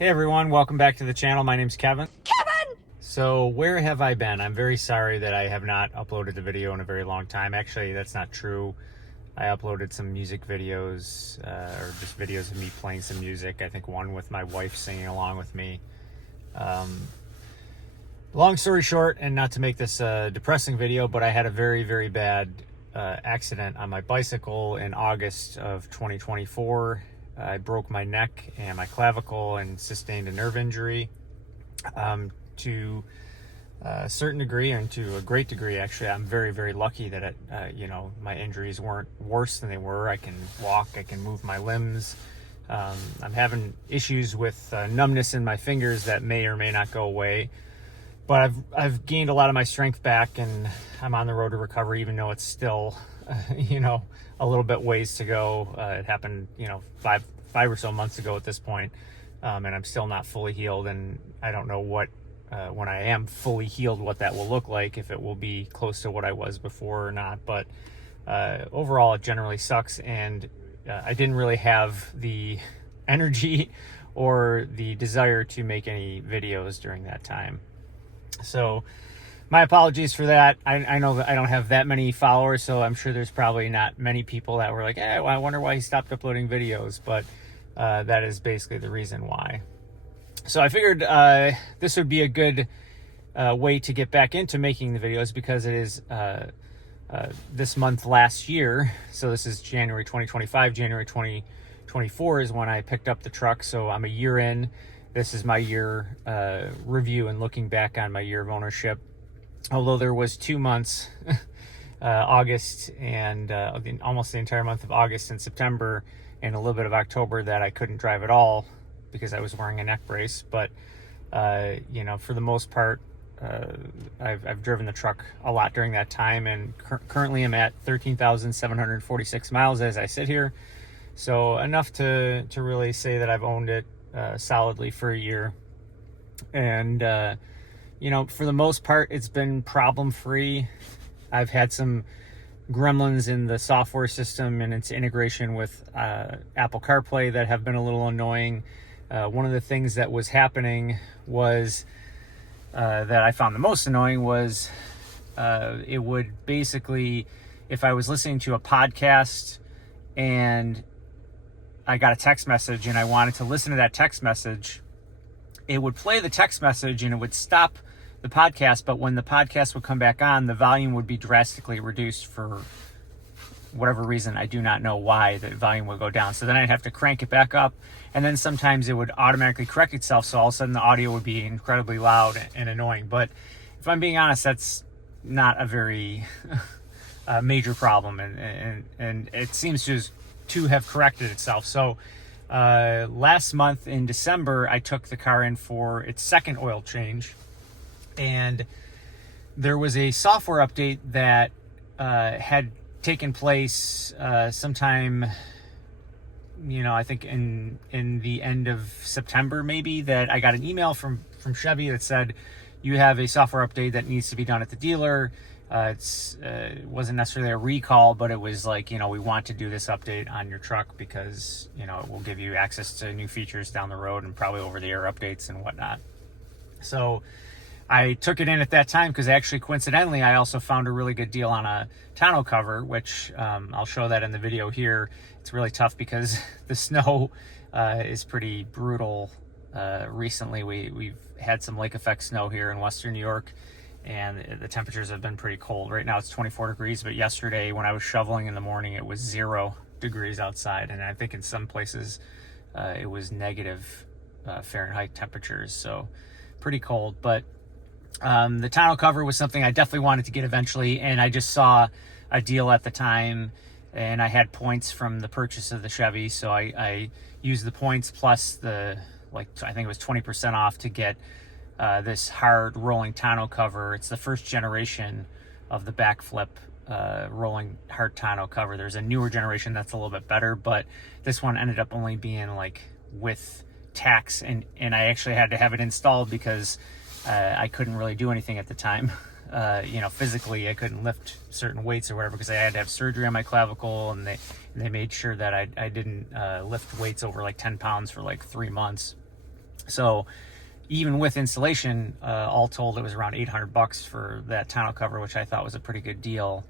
Hey everyone, welcome back to the channel. My name's Kevin. Kevin! So where have I been? I'm very sorry that I have not uploaded a video in a very long time. Actually, that's not true. I uploaded some music videos, or just videos of me playing some music. I think one with my wife singing along with me. Long story short, and not to make this a depressing video, but I had a very, very bad accident on my bicycle in August of 2024. I broke my neck and my clavicle and sustained a nerve injury. To a certain degree, and to a great degree, actually, I'm very, very lucky that my injuries weren't worse than they were. I can walk, I can move my limbs. I'm having issues with numbness in my fingers that may or may not go away, but I've gained a lot of my strength back, and I'm on the road to recovery, even though it's still, a little bit ways to go. It happened, five or so months ago at this point, and I'm still not fully healed, and I don't know what, when I am fully healed, what that will look like, if it will be close to what I was before or not. But overall, it generally sucks, and I didn't really have the energy or the desire to make any videos during that time. So my apologies for that. I know that I don't have that many followers, so I'm sure there's probably not many people that were like, hey, I wonder why he stopped uploading videos, but that is basically the reason why. So I figured this would be a good way to get back into making the videos, because it is this month last year. So this is January 2025. January 2024 is when I picked up the truck, so I'm a year in. This is my year review and looking back on my year of ownership. Although there was 2 months, August and almost the entire month of August and September and a little bit of October, that I couldn't drive at all because I was wearing a neck brace. But, for the most part, I've driven the truck a lot during that time, and currently I'm at 13,746 miles as I sit here. So enough to really say that I've owned it solidly for a year. And, for the most part, it's been problem-free. I've had some gremlins in the software system and its integration with Apple CarPlay that have been a little annoying. One of the things that was happening was, that I found the most annoying was, it would basically, if I was listening to a podcast and I got a text message and I wanted to listen to that text message, it would play the text message and it would stop the podcast, but when the podcast would come back on, the volume would be drastically reduced for whatever reason. I do not know why the volume would go down. So then I'd have to crank it back up, and then sometimes it would automatically correct itself, so all of a sudden the audio would be incredibly loud and annoying. But if I'm being honest, that's not a very major problem, and it seems to have corrected itself. So last month in December, I took the car in for its second oil change, and there was a software update that had taken place sometime, I think in the end of September, maybe, that I got an email from Chevy that said, you have a software update that needs to be done at the dealer. It wasn't necessarily a recall, but it was like, we want to do this update on your truck because, it will give you access to new features down the road and probably over-the-air updates and whatnot. So I took it in at that time because actually, coincidentally, I also found a really good deal on a tonneau cover, which I'll show that in the video here. It's really tough because the snow is pretty brutal. Recently, we've had some lake effect snow here in Western New York, and the temperatures have been pretty cold. Right now it's 24 degrees, but yesterday when I was shoveling in the morning, it was 0 degrees outside, and I think in some places it was negative Fahrenheit temperatures, so pretty cold. But the tonneau cover was something I definitely wanted to get eventually, and I just saw a deal at the time, and I had points from the purchase of the Chevy, so I used the points plus I think it was 20% off to get this hard rolling tonneau cover. It's the first generation of the backflip rolling hard tonneau cover. There's a newer generation that's a little bit better, but this one ended up only being with tacks, and I actually had to have it installed because I couldn't really do anything at the time. Physically, I couldn't lift certain weights or whatever because I had to have surgery on my clavicle, and they made sure that I didn't lift weights over 10 pounds for 3 months. So even with installation, all told, it was around $800 for that tonneau cover, which I thought was a pretty good deal.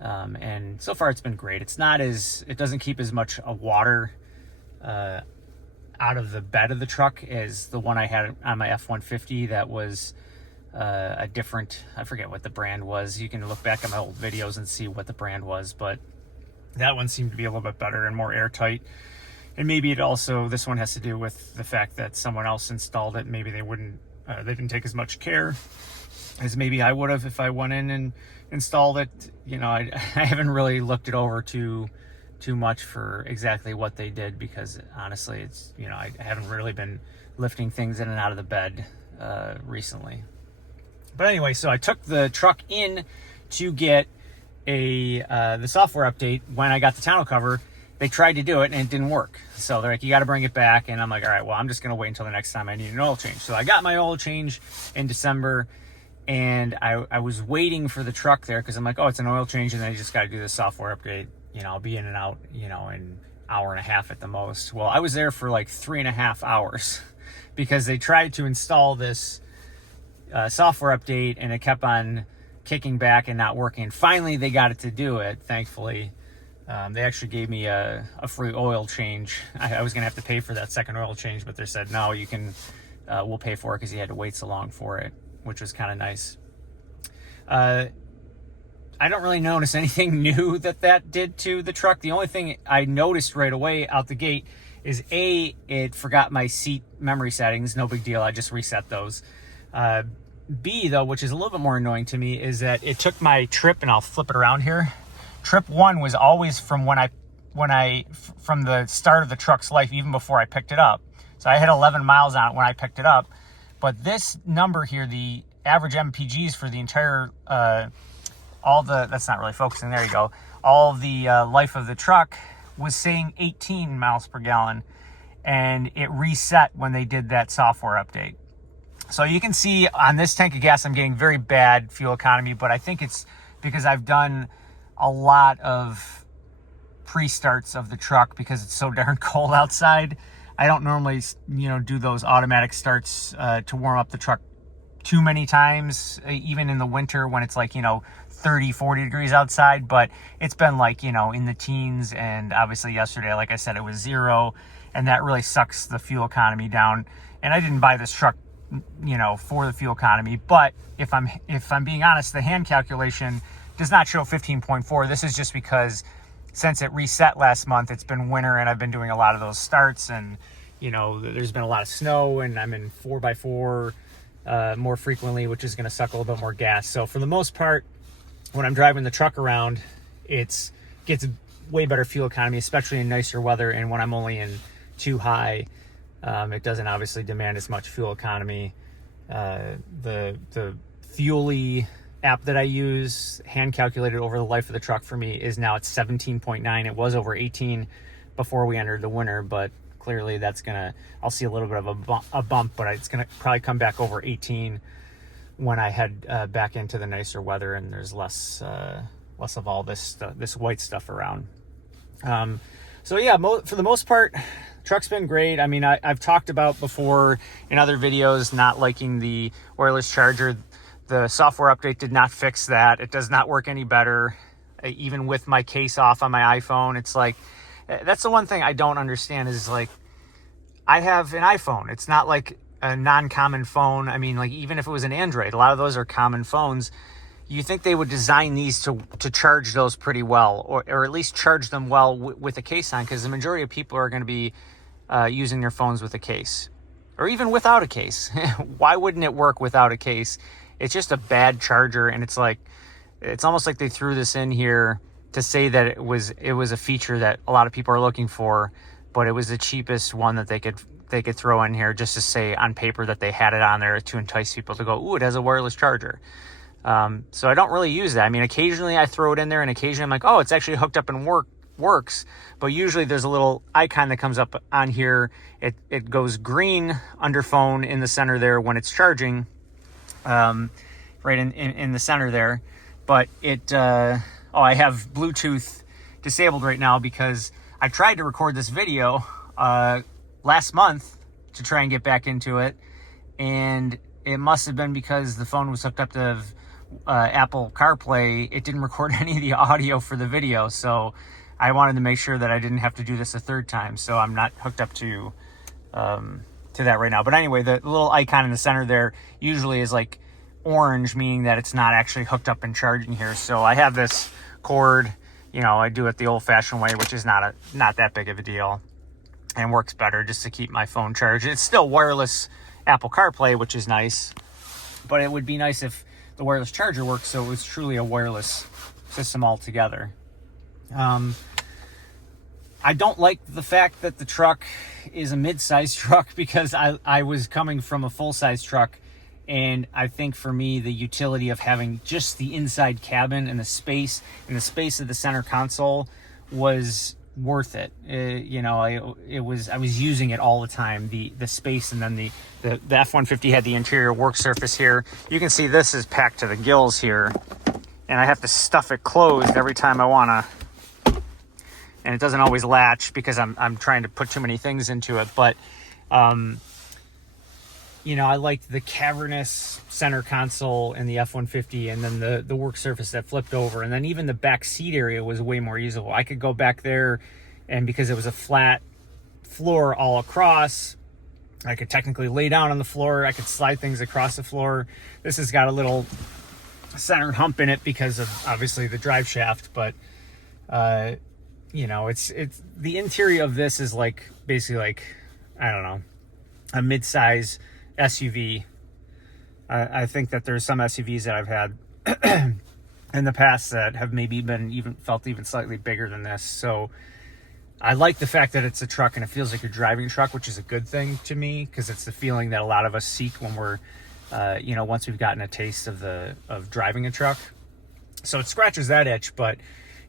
And so far it's been great. It doesn't keep as much water out of the bed of the truck as the one I had on my F-150. That was a different, I forget what the brand was. You can look back at my old videos and see what the brand was, but that one seemed to be a little bit better and more airtight. And maybe this one has to do with the fact that someone else installed it. Maybe they didn't take as much care as maybe I would have if I went in and installed it. You know, I haven't really looked it over too much for exactly what they did, because honestly, it's, you know, I haven't really been lifting things in and out of the bed recently. But anyway, so I took the truck in to get the software update. When I got the tonneau cover, they tried to do it and it didn't work. So they're like, you got to bring it back. And I'm like, all right, well, I'm just going to wait until the next time I need an oil change. So I got my oil change in December, and I was waiting for the truck there because I'm like, oh, it's an oil change, and then I just got to do the software update. You know, I'll be in and out, you know, in an hour and a half at the most. Well, I was there for like 3.5 hours because they tried to install this software update and it kept on kicking back and not working. Finally, they got it to do it, thankfully. They actually gave me a free oil change. I was going to have to pay for that second oil change, but they said, no, you can, we'll pay for it because you had to wait so long for it, which was kind of nice. I don't really notice anything new that did to the truck. The only thing I noticed right away out the gate is it forgot my seat memory settings. No big deal. I just reset those. B, though, which is a little bit more annoying to me, is that it took my trip, and I'll flip it around here. Trip 1 was always from from the start of the truck's life, even before I picked it up. So I had 11 miles on it when I picked it up. But this number here, the average MPGs for the entire, that's not really focusing, there you go. All the life of the truck was saying 18 miles per gallon, and it reset when they did that software update. So you can see on this tank of gas, I'm getting very bad fuel economy, but I think it's because I've done a lot of pre-starts of the truck because it's so darn cold outside. I don't normally, you know, do those automatic starts to warm up the truck too many times, even in the winter when it's like, you know, 30, 40 degrees outside, but it's been like, you know, in the teens. And obviously yesterday, like I said, it was 0, and that really sucks the fuel economy down. And I didn't buy this truck, you know, for the fuel economy, but if I'm being honest, the hand calculation does not show 15.4. This is just because since it reset last month, it's been winter and I've been doing a lot of those starts, and, you know, there's been a lot of snow, and I'm in 4x4 more frequently, which is going to suck a little bit more gas. So for the most part, when I'm driving the truck around, it gets way better fuel economy, especially in nicer weather. And when I'm only in too high, it doesn't obviously demand as much fuel economy. The Fuely app that I use, hand calculated over the life of the truck for me, is now at 17.9. It was over 18 before we entered the winter, but clearly I'll see a little bit of a bump, but it's gonna probably come back over 18 when I head back into the nicer weather and there's less of all this white stuff around. So yeah, for the most part, truck's been great. I mean, I've talked about before in other videos not liking the wireless charger. The software update did not fix that. It does not work any better. Even with my case off on my iPhone, it's like, that's the one thing I don't understand is, like, I have an iPhone. It's not like a non-common phone. I mean, like, even if it was an Android, a lot of those are common phones. You think they would design these to charge those pretty well, or at least charge them well with a case on, because the majority of people are going to be using their phones with a case, or even without a case. Why wouldn't it work without a case? It's just a bad charger, and it's almost like they threw this in here to say that it was a feature that a lot of people are looking for, but it was the cheapest one that they could throw in here just to say on paper that they had it on there to entice people to go, ooh, it has a wireless charger. So I don't really use that. I mean, occasionally I throw it in there, and occasionally I'm like, oh, it's actually hooked up and works. But usually there's a little icon that comes up on here. It goes green under phone in the center there when it's charging, right in the center there. But I have Bluetooth disabled right now because I tried to record this video last month to try and get back into it. And it must have been because the phone was hooked up to Apple CarPlay. It didn't record any of the audio for the video. So I wanted to make sure that I didn't have to do this a third time. So I'm not hooked up to that right now. But anyway, the little icon in the center there usually is like orange, meaning that it's not actually hooked up and charging here. So I have this cord, you know, I do it the old-fashioned way, which is not that big of a deal, and works better just to keep my phone charged. It's still wireless Apple CarPlay, which is nice, but it would be nice if the wireless charger worked so it was truly a wireless system altogether. I don't like the fact that the truck is a mid-size truck, because I was coming from a full-size truck, and I think for me the utility of having just the inside cabin and the space of the center console was worth it. You know, I was using it all the time, the space, and then the F-150 had the interior work surface here. You can see this is packed to the gills here, and I have to stuff it closed every time I want to. And it doesn't always latch because I'm trying to put too many things into it. But, you know, I liked the cavernous center console in the F-150, and then the work surface that flipped over. And then even the back seat area was way more usable. I could go back there, and because it was a flat floor all across, I could technically lay down on the floor. I could slide things across the floor. This has got a little centered hump in it because of, obviously, the drive shaft. But, you know, it's the interior of this is like basically like, I don't know, a mid-size SUV. I think that there's some SUVs that I've had in the past that have maybe been felt even slightly bigger than this. So I like the fact that it's a truck and it feels like you're driving a truck, which is a good thing to me, because it's the feeling that a lot of us seek when we're, you know, once we've gotten a taste of driving a truck. So it scratches that itch, but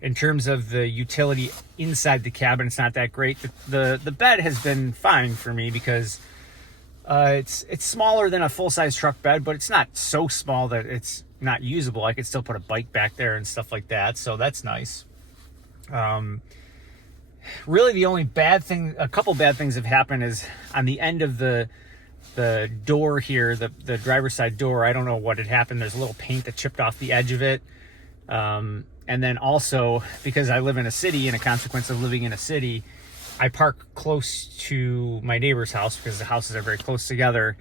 in terms of the utility inside the cabin, it's not that great. The bed has been fine for me because it's smaller than a full-size truck bed, but it's not so small that it's not usable. I could still put a bike back there and stuff like that, so that's nice. Really the only bad thing, a couple bad things have happened, is on the end of the door here, the driver's side door. I don't know what had happened. There's a little paint that chipped off the edge of it. And then also, because I live in a city, and a consequence of living in a city, I park close to my neighbor's house because the houses are very close together,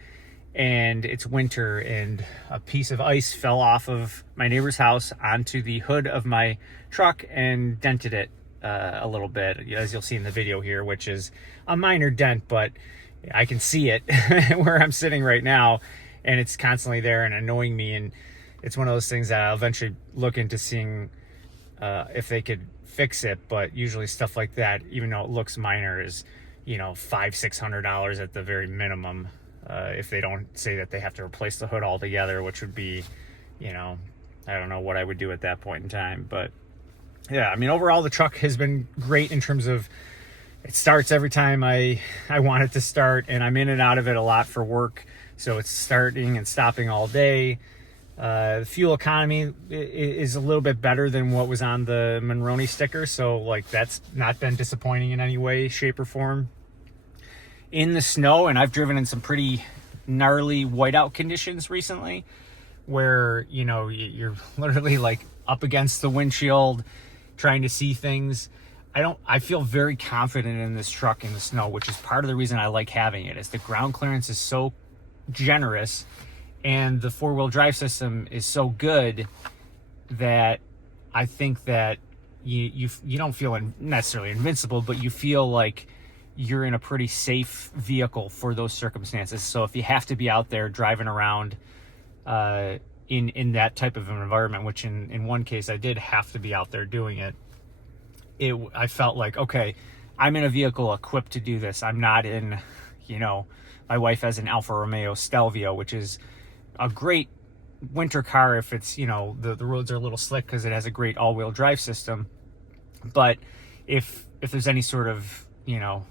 and it's winter, and a piece of ice fell off of my neighbor's house onto the hood of my truck and dented it a little bit, as you'll see in the video here, which is a minor dent, but I can see it where I'm sitting right now, and it's constantly there and annoying me. And it's one of those things that I'll eventually look into seeing if they could fix it. But usually stuff like that, even though it looks minor, is, you know, $500-600 at the very minimum, if they don't say that they have to replace the hood altogether, which would be, you know, I don't know what I would do at that point in time. But yeah, I mean, overall the truck has been great in terms of it starts every time I want it to start, and I'm in and out of it a lot for work, so it's starting and stopping all day. The fuel economy is a little bit better than what was on the Monroney sticker, so like that's not been disappointing in any way, shape, or form. In the snow, and I've driven in some pretty gnarly whiteout conditions recently, where, you know, you're literally like up against the windshield trying to see things. I feel very confident in this truck in the snow, which is part of the reason I like having it, is the ground clearance is so generous, and the four-wheel drive system is so good that I think that you don't feel necessarily invincible, but you feel like you're in a pretty safe vehicle for those circumstances. So if you have to be out there driving around in that type of an environment, which in one case I did have to be out there doing it, I felt like, okay, I'm in a vehicle equipped to do this. I'm not in, you know, my wife has an Alfa Romeo Stelvio, which is a great winter car if it's, you know, the roads are a little slick because it has a great all-wheel drive system. But if there's any sort of, you know,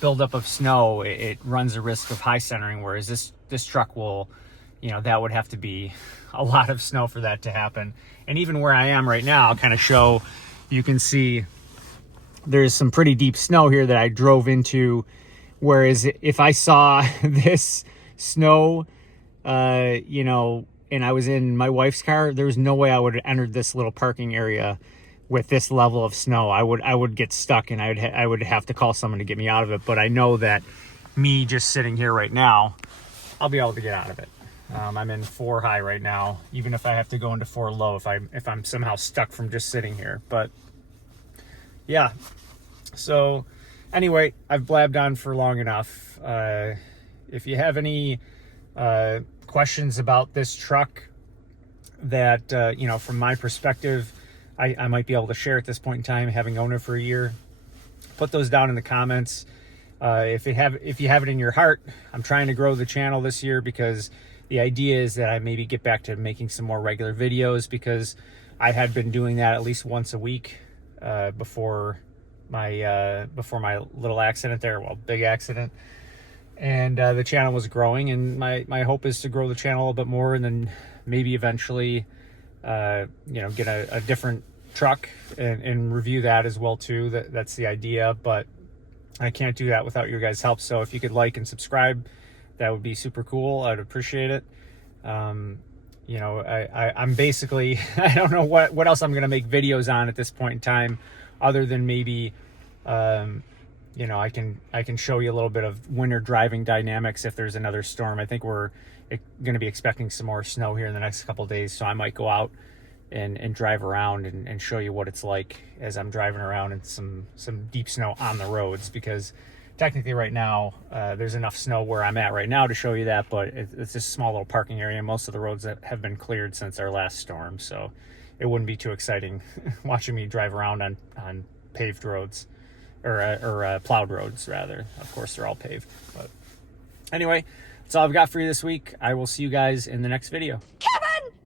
buildup of snow, it runs a risk of high centering, whereas this truck will, you know, that would have to be a lot of snow for that to happen. And even where I am right now, I'll kind of show, you can see there's some pretty deep snow here that I drove into Whereas if I saw this snow, you know, and I was in my wife's car, there's no way I would have entered this little parking area with this level of snow. I would get stuck, and I would have to call someone to get me out of it. But I know that me just sitting here right now, I'll be able to get out of it. I'm in 4 high right now, even if I have to go into 4 low if I'm somehow stuck from just sitting here. But yeah, so anyway, I've blabbed on for long enough. If you have any questions about this truck that, you know, from my perspective, I might be able to share at this point in time, having owned it for a year, put those down in the comments. If you have it in your heart, I'm trying to grow the channel this year, because the idea is that I maybe get back to making some more regular videos, because I had been doing that at least once a week before my little accident there, well, big accident. And the channel was growing, and my hope is to grow the channel a little bit more, and then maybe eventually, you know, get a different truck and review that as well too. That's the idea, but I can't do that without your guys' help. So if you could like and subscribe, that would be super cool. I'd appreciate it. You know, I'm basically, I don't know what else I'm going to make videos on at this point in time, other than maybe, you know, I can show you a little bit of winter driving dynamics if there's another storm. I think we're going to be expecting some more snow here in the next couple of days, so I might go out and drive around and show you what it's like as I'm driving around in some deep snow on the roads, because technically right now there's enough snow where I'm at right now to show you that, but it's just a small little parking area. Most of the roads that have been cleared since our last storm, so it wouldn't be too exciting watching me drive around on paved roads, or plowed roads rather. Of course they're all paved. But anyway, that's all I've got for you this week. I will see you guys in the next video.